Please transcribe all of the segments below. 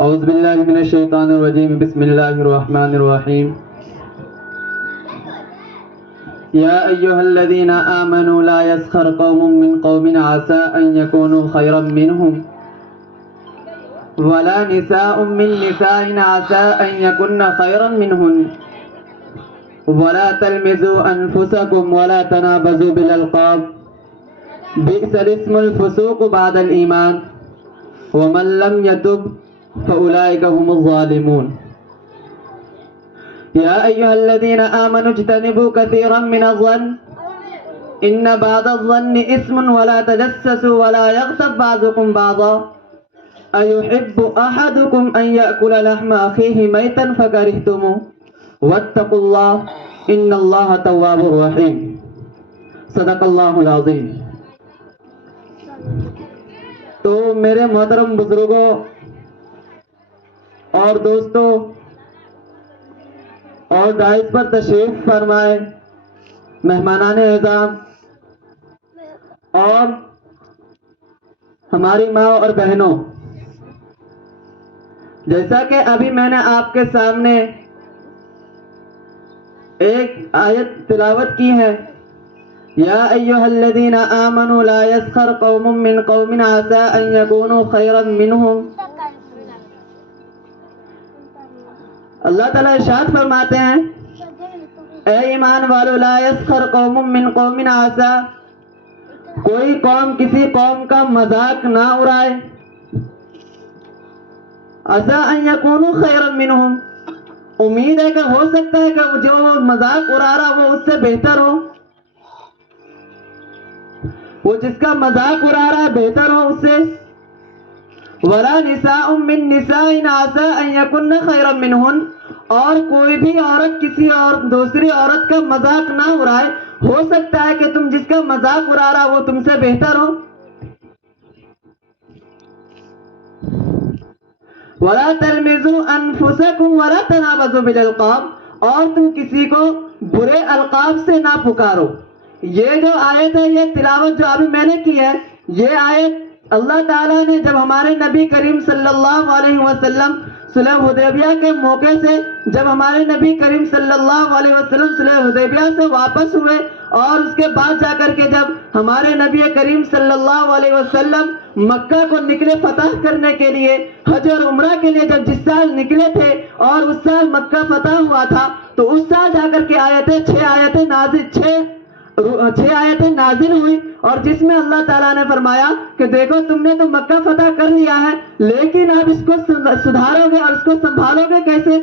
اعوذ باللہ من الشیطان الرجیم بسم اللہ الرحمن الرحیم یا ایہا الذین آمنوا لا یسخر قوم من قوم عسى ان یکونوا خیرا منہم ولا نساء من نساء عسى ان یکن خیرا منہن ولا تلمزوا انفسکم ولا تنابزوا بالالقاب بئس الاسم الفسوق بعد الایمان ومن لم يتب فأولئك هم الظالمون يا أيها الذين آمنوا اجتنبوا كثيرا من الظن إن بعض الظن إثم ولا تجسسوا ولا يغتب بعضكم بعضا أيحب أحدكم أن يأكل لحم أخيه ميتا فكرهتموه واتقوا الله إن الله تواب رحيم صدق الله العظيم. تو میرے محترم بزرگوں اور دوستوں اور دائز پر تشریف فرمائے مہمانان اعزام اور ہماری ماں اور بہنوں، جیسا کہ ابھی میں نے آپ کے سامنے ایک آیت تلاوت کی ہے، یا ایہا الذین آمنوا لا یسخر قوم من قوم عسى ان یکونوا خیرا منہم. اللہ تعالیٰ ارشاد فرماتے ہیں، اے ایمان والو لا یسخر قوم من قوم عسى، کوئی قوم کسی قوم کا مذاق نہ اڑائے، عسى ان یکونوا خیرا منہم، امید ہے کہ ہو سکتا ہے کہ جو مذاق اڑا رہا وہ اس سے بہتر ہو، وہ جس کا مذاق اڑا رہا ہے بہتر ہو اس سے. ولا نساء من نساء عسى ان يكن خيرا منهن، اور کوئی بھی عورت کسی اور دوسری عورت کا مذاق نہ اڑائے، ہو سکتا ہے کہ تم جس کا مذاق اڑا رہا وہ تم سے بہتر ہو. ولا تلمزوا انفسکم ولا تنابزوا بالالقاب، اور تم کسی کو برے القاب سے نہ پکارو. یہ جو آیت ہے، یہ تلاوت جو ابھی میں نے کی ہے، یہ آیت اللہ تعالیٰ نے جب ہمارے نبی کریم صلی اللہ علیہ وسلم صلح حدیبیہ کے موقع سے، جب ہمارے نبی کریم صلی اللہ علیہ وسلم صلح حدیبیہ سے واپس ہوئے، اور اس کے بعد جا کر کے جب ہمارے نبی کریم صلی اللہ علیہ وسلم مکہ کو نکلے فتح کرنے کے لیے، حج اور عمرہ کے لیے جب جس سال نکلے تھے اور اس سال مکہ فتح ہوا تھا، تو اس سال جا کر کے چھ آیتیں نازل ہوئی، اور جس میں اللہ تعالیٰ نے فرمایا کہ دیکھو تم نے تو مکہ فتح کر لیا ہے، لیکن اب اس کو سدھارو گے اور اس کو سنبھالو گے کیسے،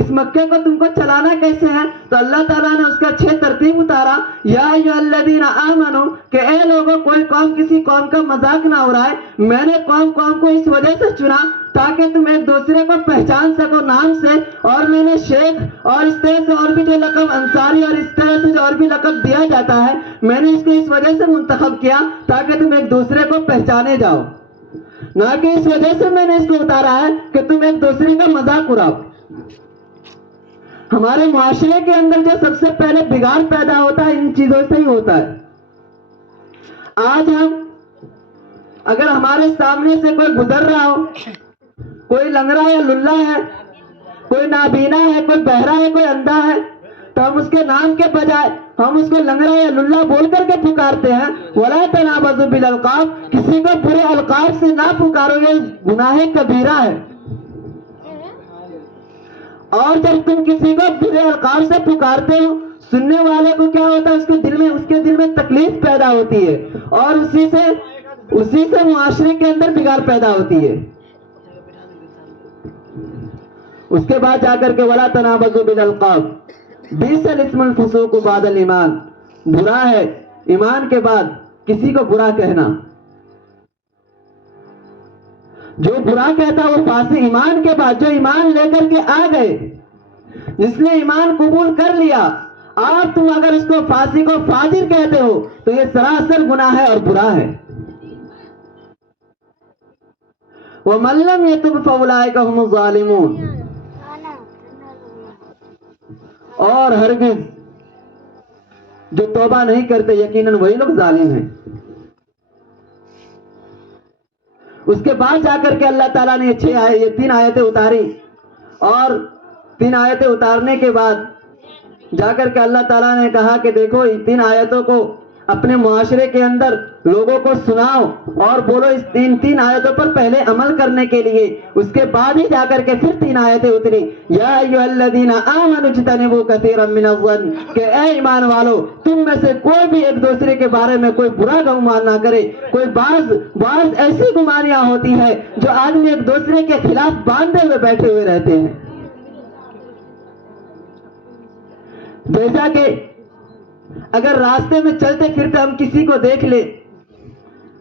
اس مکے کو تم کو چلانا کیسے ہے. تو اللہ تعالیٰ نے اس کا 6 ترتیب اتارا. یا ایھا الذین آمنوا، کہ اے لوگوں کوئی قوم کسی قوم کا مذاق نہ اڑائے. میں نے قوم کو اس وجہ سے چنا تاکہ تم ایک دوسرے کو پہچان سکو نام سے، اور میں نے شیخ اور اس طرح سے اور بھی جو لقب انصاری اور اس طرح سے جو اور بھی لقب دیا جاتا ہے، میں نے اس کو اس وجہ سے منتخب کیا تاکہ تم ایک دوسرے کو پہچانے جاؤ، نہ کہ اس وجہ سے میں نے اس کو اتارا ہے کہ تم ایک دوسرے کا مذاق اڑاؤ. ہمارے معاشرے کے اندر جو سب سے پہلے بگاڑ پیدا ہوتا ہے ان چیزوں سے ہی ہوتا ہے. آج ہم اگر ہمارے سامنے سے کوئی گزر رہا ہو، کوئی لنگڑا یا للہ ہے، کوئی نابینا ہے، کوئی بہرا ہے، کوئی اندھا ہے، تو ہم اس کے نام کے بجائے ہم اس کو لنگڑا یا للہ بول کر کے پکارتے ہیں. ولا تنابزوا بالالقاب، کسی کو برے القاب سے نہ پکارو، یہ گناہ کبیرہ ہے. اور جب تم کسی کو برے القاب سے پکارتے ہو، سننے والے کو کیا ہوتا ہے، اس کے دل میں تکلیف پیدا ہوتی ہے، اور اسی سے معاشرے کے اندر بگاڑ پیدا ہوتی ہے. اس کے بعد جا کر کے ولا تنابزوا بالالقاب بئس الاسم الفسوق بعد الایمان، برا ہے ایمان کے بعد کسی کو برا کہنا. جو برا کہتا وہ فاسق، ایمان کے بعد جو ایمان لے کر کے آ گئے، جس نے ایمان قبول کر لیا، آپ تم اگر اس کو فاسق و فاجر کہتے ہو تو یہ سراسر گناہ ہے اور برا ہے. وَمَن لَّمْ يَتُبْ فَأُولَٰئِكَ هُمُ الظَّالِمُونَ، اور ہرگز جو توبہ نہیں کرتے یقیناً وہی لوگ ظالم ہیں. اس کے بعد جا کر کے اللہ تعالیٰ نے یہ 3 آیتیں اتاری، اور 3 آیتیں اتارنے کے بعد جا کر کے اللہ تعالیٰ نے کہا کہ دیکھو ان 3 آیتوں کو اپنے معاشرے کے اندر لوگوں کو سناؤ اور بولو اس 3 آیتوں پر پہلے عمل کرنے کے لیے۔ اس کے بعد ہی جا کر کے پھر 3 آیتیں اتری، یا ایھا الذین آمنوا اجتنبوا کثیرا من الظن، کہ اے ایمان والو تم میں سے کوئی بھی ایک دوسرے کے بارے میں کوئی برا گمان نہ کرے۔ کوئی بعض ایسی گمانیاں ہوتی ہے جو آدمی ایک دوسرے کے خلاف باندھے ہوئے بیٹھے ہوئے رہتے ہیں، جیسا کہ اگر راستے میں چلتے پھرتے ہم کسی کو دیکھ لیں،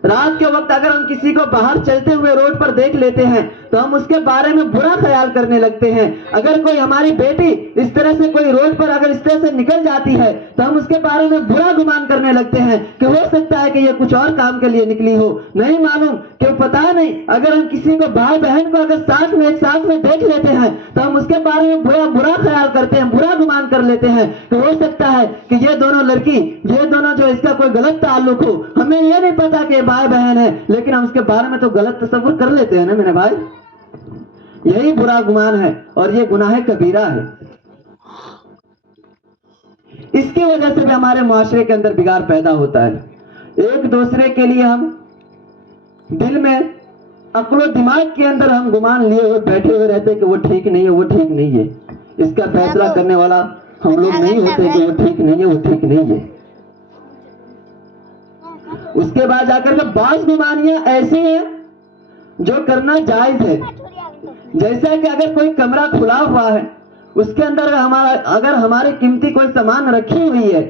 رات کے وقت اگر ہم کسی کو باہر چلتے ہوئے روڈ پر دیکھ لیتے ہیں تو ہم اس کے بارے میں برا خیال کرنے لگتے ہیں۔ اگر کوئی ہماری بیٹی اس طرح سے کوئی روڈ پر اگر اس طرح سے نکل جاتی ہے تو ہم اس کے بارے میں برا گمان کرنے لگتے ہیں کہ ہو سکتا ہے کہ یہ کچھ اور کام کے لیے نکلی ہو، نہیں معلوم کہ پتا نہیں۔ اگر ہم کسی کو بھائی بہن کو اگر ایک ساتھ میں دیکھ لیتے ہیں تو ہم اس کے بارے میں برا خیال کرتے ہیں، برا گمان کر لیتے ہیں کہ ہو سکتا ہے کہ یہ دونوں لڑکی، یہ دونوں جو اس کا کوئی غلط تعلق ہو۔ ہمیں یہ نہیں پتا کہ یہ بھائی بہن ہے، لیکن ہم اس کے بارے میں تو غلط تصور کر لیتے ہیں نا میرے بھائی۔ یہی برا گمان ہے اور یہ گناہ کبیرہ ہے۔ اس کی وجہ سے بھی ہمارے معاشرے کے اندر بگاڑ پیدا ہوتا ہے۔ ایک دوسرے کے لیے ہم دل میں عقل و دماغ کے اندر ہم گمان لیے ہوئے بیٹھے ہوئے رہتے کہ وہ ٹھیک نہیں ہے، وہ ٹھیک نہیں ہے۔ اس کا فیصلہ کرنے والا ہم لوگ نہیں ہوتے کہ وہ ٹھیک نہیں ہے، وہ ٹھیک نہیں ہے۔ اس کے بعد جا کر کے بعض گمانیاں ایسی ہیں جو کرنا جائز ہے، جیسا کہ اگر کوئی کمرہ کھلا ہوا ہے، اس کے اندر اگر ہماری قیمتی کوئی سامان رکھی ہوئی ہے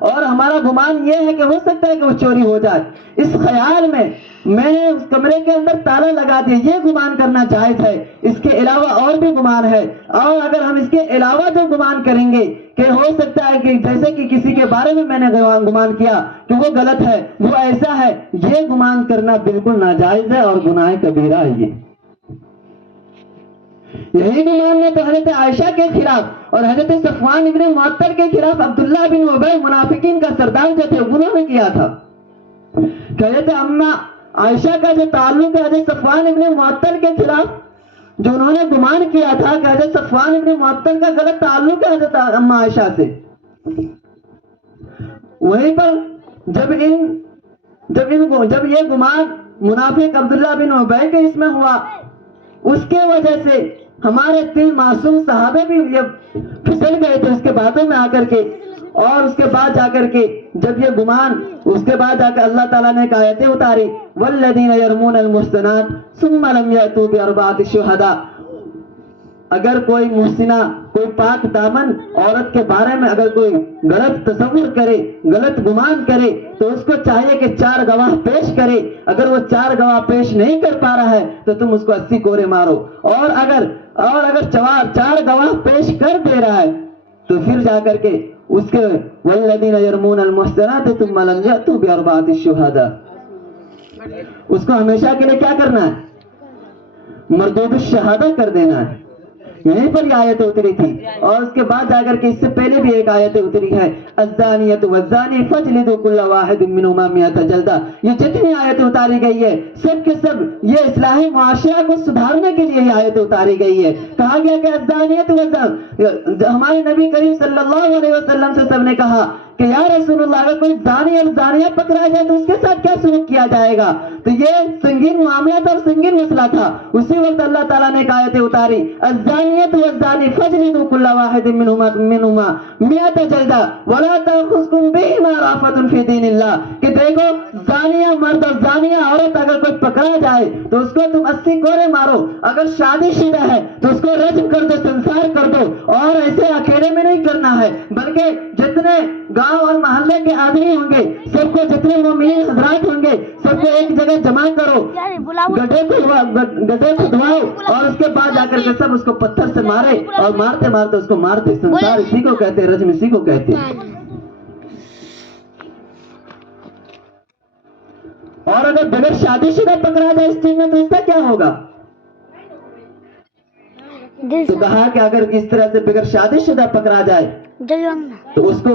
اور ہمارا گمان یہ ہے کہ ہو سکتا ہے کہ وہ چوری ہو جائے، اس خیال میں نے اس کمرے کے اندر تالا لگا دیا، یہ گمان کرنا جائز ہے۔ اس کے علاوہ اور بھی گمان ہے، اور اگر ہم اس کے علاوہ جو گمان کریں گے کہ ہو سکتا ہے کہ جیسے کہ کسی کے بارے میں نے گمان کیا کہ وہ غلط ہے، وہ ایسا ہے، یہ گمان کرنا بالکل ناجائز ہے اور گناہ کبیرہ ہے۔ یہی گمان نے تو حضرت عائشہ کے خلاف اور حضرت صفوان ابن معطل کے خلاف عبداللہ بن ابی منافقین کا سردار جو تھے انہوں نے کیا تھا کہ حضرت اماں عائشہ کا جو تعلق ہے حضرت صفوان ابن معطل کے خلاف، جو انہوں نے گمان کیا تھا کہ حضرت صفوان ابن معطل کا غلط تعلق ہے حضرت اماں عائشہ سے، وہیں پر جب یہ گمان منافق عبداللہ بن ابی کے اس میں ہوا، اس کے وجہ سے ہمارے 3 معصوم صحابے بھی یہ پھسل گئے تھے اس کے باتوں میں آ کر کے، اور اس کے بعد جا کر کے جب یہ گمان، اس کے بعد جا کر اللہ تعالیٰ نے ایک آیتیں اتاری، والذین یرمون المحصنات ثم لم یأتوا باربعۃ شہداء۔ اگر کوئی محسنہ، کوئی پاک دامن عورت کے بارے میں اگر کوئی غلط تصور کرے، غلط گمان کرے، تو اس کو چاہیے کہ 4 گواہ پیش کرے۔ اگر وہ 4 گواہ پیش نہیں کر پا رہا ہے تو تم اس کو 80 کوڑے مارو، اور اگر 4 گواہ پیش کر دے رہا ہے تو پھر جا کر کے اس کے والذین یرمون المحصنات ثم لم یأتوا باربعۃ شہداء، اس کو ہمیشہ کے لیے کیا کرنا ہے؟ مردود الشہادہ کر دینا ہے۔ یہیں پر یہ آیتیں اتری تھی، اور اس کے بعد جا کر کے اس سے پہلے بھی ایک آیتیں اتری ہے، الزانیۃ والزانی فاجلدوا کل واحد منہما 100 جلدہ۔ یہ جتنی آیتیں اتاری گئی ہے سب کے سب یہ اصلاحی معاشرہ کو سدھارنے کے لیے یہ آیتیں اتاری گئی ہے۔ کہا گیا کہ الزانیۃ والزانی، ہمارے نبی کریم صلی اللہ علیہ وسلم سے سب نے کہا کہ یا رسول اللہ اگر کوئی زانی اور زانیہ پکڑا جائے تو اس کے ساتھ کیا سلوک کیا جائے گا؟ تو یہ سنگین معاملہ تھا اور سنگین مسئلہ تھا۔ اسی وقت اللہ تعالیٰ نے آیتیں اتاری، الزانیۃ والزانی فاجلدوا کل واحد منہما 100 جلدہ ولا تأخذکم بہما رأفۃ فی دین اللہ، کہ دیکھو زانیہ مرد اور زانیہ عورت اگر کوئی پکڑا جائے تو اس کو تم 80 کوڑے مارو، اگر شادی شدہ ہے تو اس کو رجم کر دو، سنسار کر دو، اور ایسے اکیلے میں نہیں کرنا ہے بلکہ جتنے گاؤں اور محلے کے آدمی ہوں گے سب کو، جتنے مومنین حضرات ہوں گے سب کو ایک جگہ جمع کرو، گڈھے کھدواؤ، اور اس کے بعد جا کر کے سب اس کو پتھر سے مارے، اور مارتے مارتے اس کو مارتے۔ سنسار اسی کو کہتے ہیں، رجم اسی کو کہتے ہیں۔ اور اگر بغیر شادی شدہ پکڑا جائے اس چیز میں تو اس کا کیا ہوگا؟ تو کہا کہ اگر اس طرح سے بغیر شادی شدہ پکڑا جائے تو اس کو